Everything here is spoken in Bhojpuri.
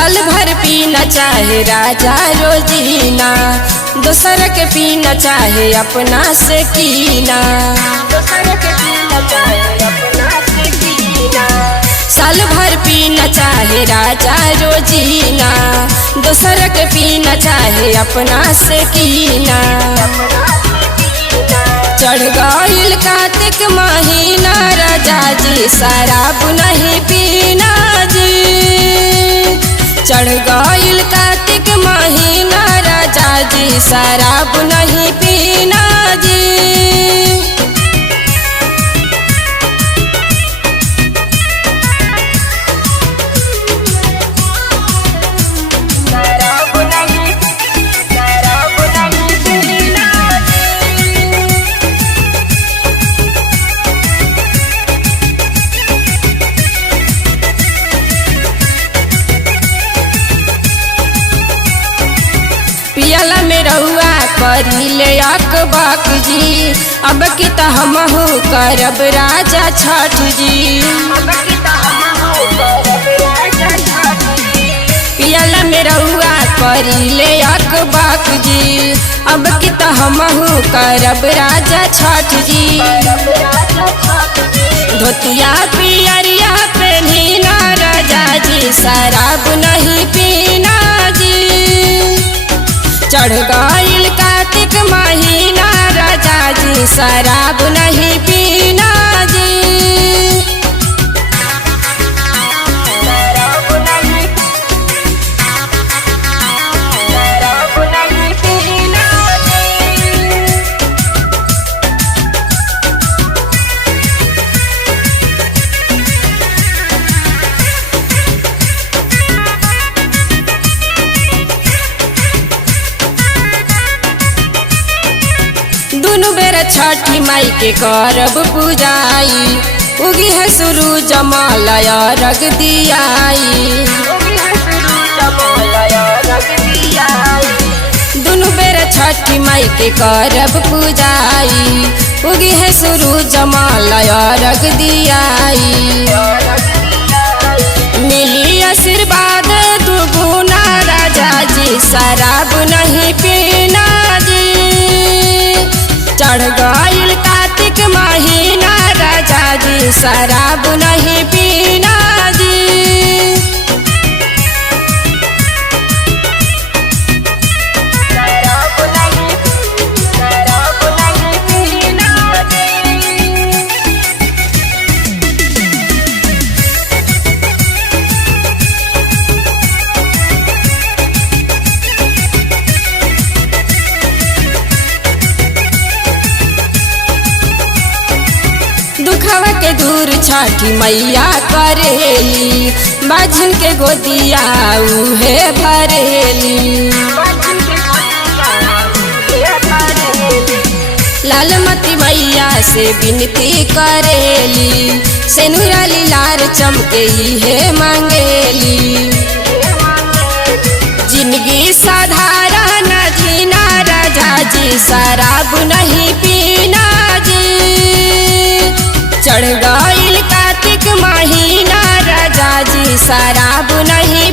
साल भर पीना चाहे राजा रोजीना, दोसर के पीना चाहे अपना से कीना। साल भर पीना चाहे राजा रोजीना, दोसर के पीना चाहे अपना से कीना। चढ़ गइल कार्तिक महीना राजा जी शराब नहीं पीना जी। चढ़ गइल कार्तिक महीना राजा जी शराब नहीं पीना जी। पियला में रहुआ करी ले अकबक जी, अब की तो हमहू करब राजा छठ जी। पियला में रहुआ करी ले अकबक जी, अब की तो हमहू करब राजा छठ जी। धोतिया पियरिया पहनीना राजा जी शराब नहीं पीना जी। चढ़ गइल कार्तिक महीना राजा जी शराब नहीं पीना जी। दुनु बेर छठी माई के करब पूजाई, उगी है सूरज मलय रग दियाई। दुनु बेर छठी माई के करब पूजाई, उगी है सूरज मलय रग दियाई। मिली आशीर्वाद दुगुना राजा जी शराब नहीं पीना जी। चढ़ गइल कार्तिक महीना राजा जी शराब नहीं पीना जी। दुखवा के दूर छठी मैया करेली, बाझन के गोदिया उहे भरेली। लालमती मैया से विनती करेली, सेनुरा लार चमके है मांगेली। जिंदगी साधारण जीना राजा जी शराब नहीं पीना जी। चढ़ गइल कार्तिक महीना राजा जी शराब नहीं